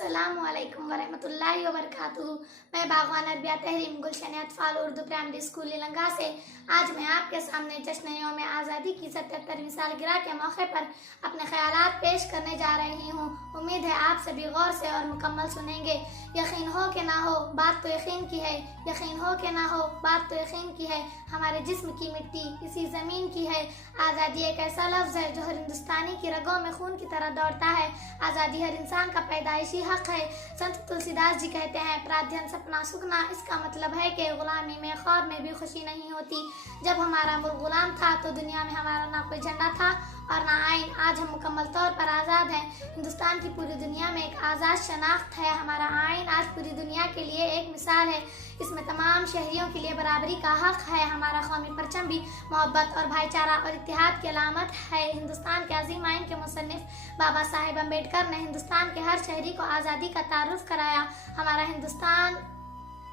अस्सलामुअलैकुम वरहमतुल्लाहि वबरकातुहू। मैं बागवान अरबिया तहरीम गुलशन अतफाल उर्दू प्राइमरी स्कूल लीलंगा से आज मैं आपके सामने जश्न यौम आज़ादी की 77वीं सालगिरह के मौके पर अपने ख्यालात पेश करने जा रही हूँ। उम्मीद है आप सभी गौर से और मुकम्मल सुनेंगे। यकीन हो कि ना हो, बात तो यकीन की है। यकीन हो कि ना हो, बात तो यकीन की है। हमारे जिस्म की मिट्टी इसी ज़मीन की है। आज़ादी एक ऐसा लफ्ज़ है जो हर हिंदुस्तानी की रगों में खून की तरह दौड़ता है। आज़ादी हर इंसान का पैदाइशी हक है। संत तुलसीदास जी कहते हैं, प्राध्यन सपना सुखना, इसका मतलब है कि गुलामी में ख्वाब में भी खुशी नहीं होती। जब हमारा मुल्क गुलाम था तो दुनिया में हमारा ना कोई झंडा था और ना आइन। आज हम मुकम्मल तौर पर आज़ाद हैं। हिंदुस्तान की पूरी दुनिया में एक आज़ाद शनाख्त है। हमारा आइन आज पूरी दुनिया के लिए एक मिसाल है। इसमें तमाम शहरियों के लिए बराबरी का हक है। हमारा कौमी परचम भी मोहब्बत और भाईचारा और इत्तेहाद की अलामत है। हिंदुस्तान के अजीम आइन के मुसन्निफ बाबा साहेब अम्बेडकर ने हिंदुस्तान के हर शहरी को आज़ादी का तारुफ कराया। हमारा हिंदुस्तान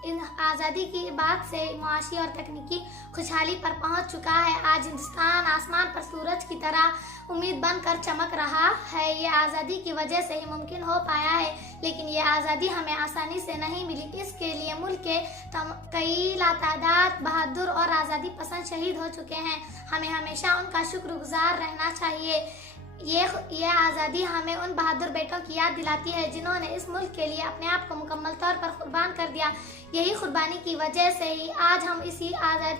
इन आज़ादी की बात से मुआशी और तकनीकी खुशहाली पर पहुंच चुका है। आज हिंदुस्तान आसमान पर सूरज की तरह उम्मीद बनकर चमक रहा है। ये आज़ादी की वजह से ही मुमकिन हो पाया है, लेकिन ये आज़ादी हमें आसानी से नहीं मिली। इसके लिए मुल्क के कई लातादाद बहादुर और आज़ादी पसंद शहीद हो चुके हैं। हमें हमेशा उनका शुक्रगुजार रहना चाहिए। ये आज़ादी हमें उन बहादुर बेटों की याद दिलाती है जिन्होंने इस मुल्क के लिए अपने आप को मुकम्मल तौर पर कुर्बान कर दिया। यही कुर्बानी की वजह से ही आज हम इसी आज़ाद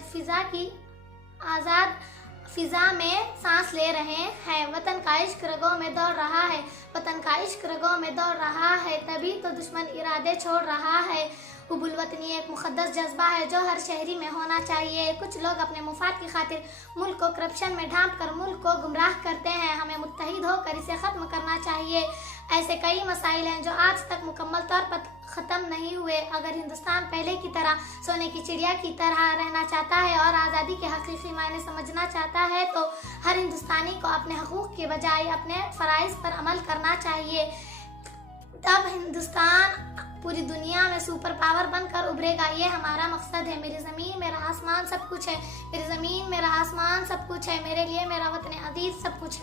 फिजा में सांस ले रहे हैं। वतन का इश्क रगों में दौड़ रहा है। वतन का इश्क रगों में दौड़ रहा है, तभी तो दुश्मन इरादे छोड़ रहा है। हुब्बुल वतनी एक मुक़द्दस जज्बा है जो हर शहरी में होना चाहिए। कुछ लोग अपने मुफाद की खातिर मुल्क को करप्शन में ढांप कर मुल्क को गुमराह करते हैं। हमें मुत्तहिद होकर इसे ख़त्म करना चाहिए। ऐसे कई मसाइल हैं जो आज तक मुकम्मल तौर पर ख़त्म नहीं हुए। अगर हिंदुस्तान पहले की तरह सोने की चिड़िया की तरह रहना चाहता है और आज़ादी के हकीकी मायने समझना चाहता है तो हर हिंदुस्तानी को अपने हकूक़ के बजाय अपने फ़राइज़ पर अमल करना चाहिए। तब हिंदुस्तान पूरी दुनिया में सुपर पावर बनकर उभरेगा। ये हमारा मकसद है। मेरी ज़मीन मेरा आसमान सब कुछ है। मेरी ज़मीन मेरा आसमान सब कुछ है। मेरे लिए मेरा वतन अजीज़ सब कुछ है।